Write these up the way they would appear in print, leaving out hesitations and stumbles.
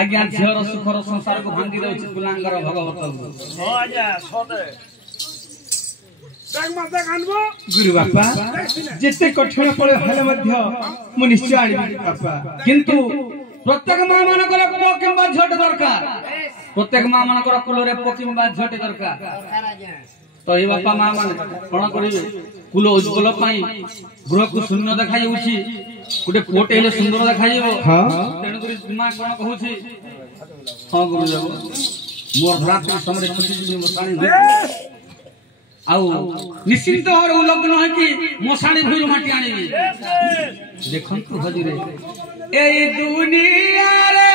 आज्ञा झीर सुखर संसार को भांगी दउछि कुलांगर भगवत हां आज्ञा सदे देख माता कानबो गुरु बापा जिते कठिन पड़े हेले मध्य मु निश्चय आनी बापा किंतु प्रत्येक मां मानकर पुओ किंबा झट दरकार प्रत्येक मां मानकर कुलरे पुओ किंबा झट दरकार तो ये बापा मां माने कोन करिवे कुल उज्जवल पाई गृह को शून्य देखाई उछि गुटे पुओटे हेले सुंदर देखाई हो हां तेनु करी मां कोन कहूछि हां गुरु जाव मोर रात्रि समय छुटी जी मसाणी आउ निश्चिंत और उलग्न है कि मसाणी भूर माटी आनिबी देखंतु हजरे ए दुनिया रे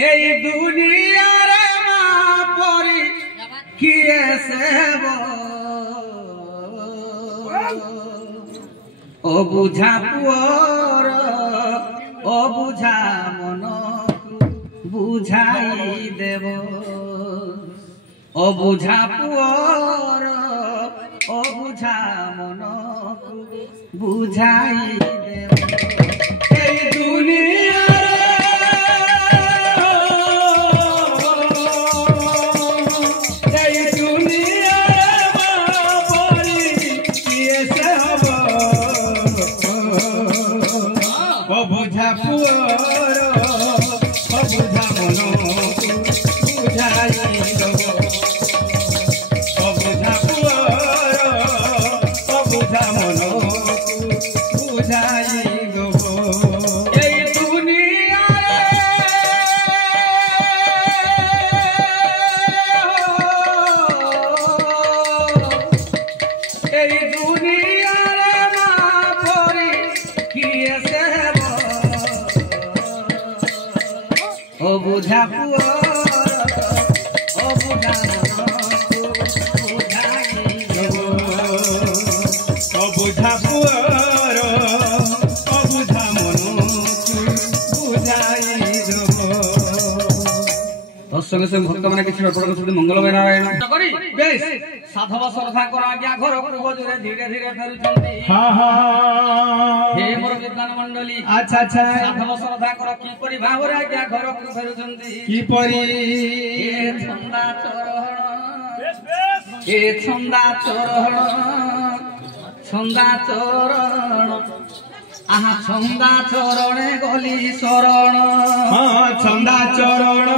ए दुनिया रे मां परी किए सेबो ओ बुझा पुअर ओ बुझा मन बुझाई देव ओ बुझा पुअर ओ बुझा मन बुझाई देव ए दुनिया बुझा संगे संगे भक्त मैंने किसी मंगलमय नारायण साधव श्रद्धा कर आज्ञा घर धीरे धीरे फेरुछंती हे मोर विद्वान मंडली अच्छा अच्छा साधव श्रद्धा कर की परि भाव रे आज्ञा घर फेरुछंती की परि हे छंदा चरण आहा छंदा चरणे गली शरण हाँ छंदा चरण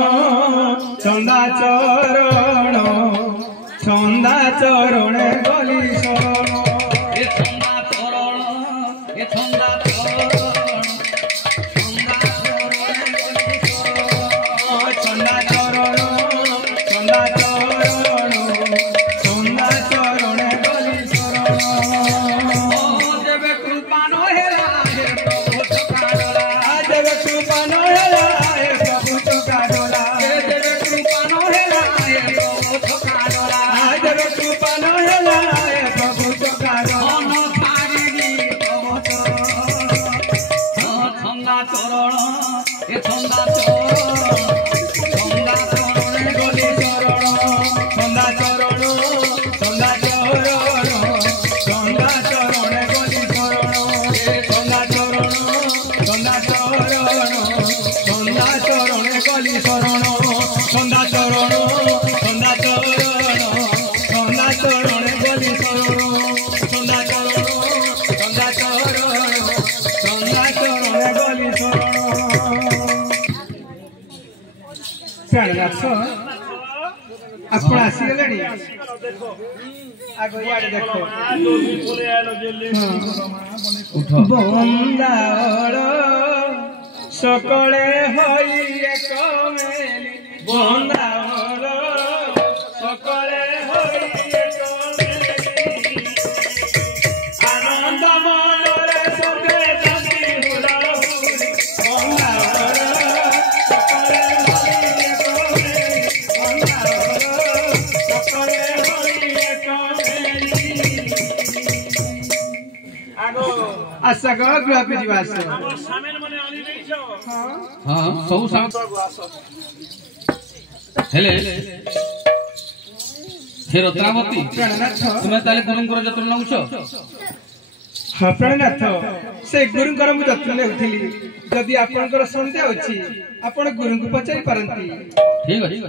गली शरण ए छंदा चरण ए छंदा चरण आपण आसीगलेनी आगो याडे देखो बंदाळ सकळे होई एक मेली बंदाळ सकळे होई एक मेली आनंद मनरे सके शांति हुला हुली बंदाळ सकळे होई एक आशा कर गृह पे जीवास सामेल मने आनी देइछो हां सब साम हेले हे रत्नावती तुमे ताले गुरुंकर जत्र नउछो हाँ प्राणनाथ से गुरुंकर मु जत्न नेउथिली जदि आपनकर संदेह अछि आपण गुरु को पचारि पारंती ठीक अछि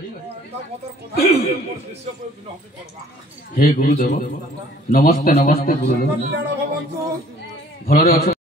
हे गुरुदेव नमस्ते नमस्ते गुरुदेव भलरे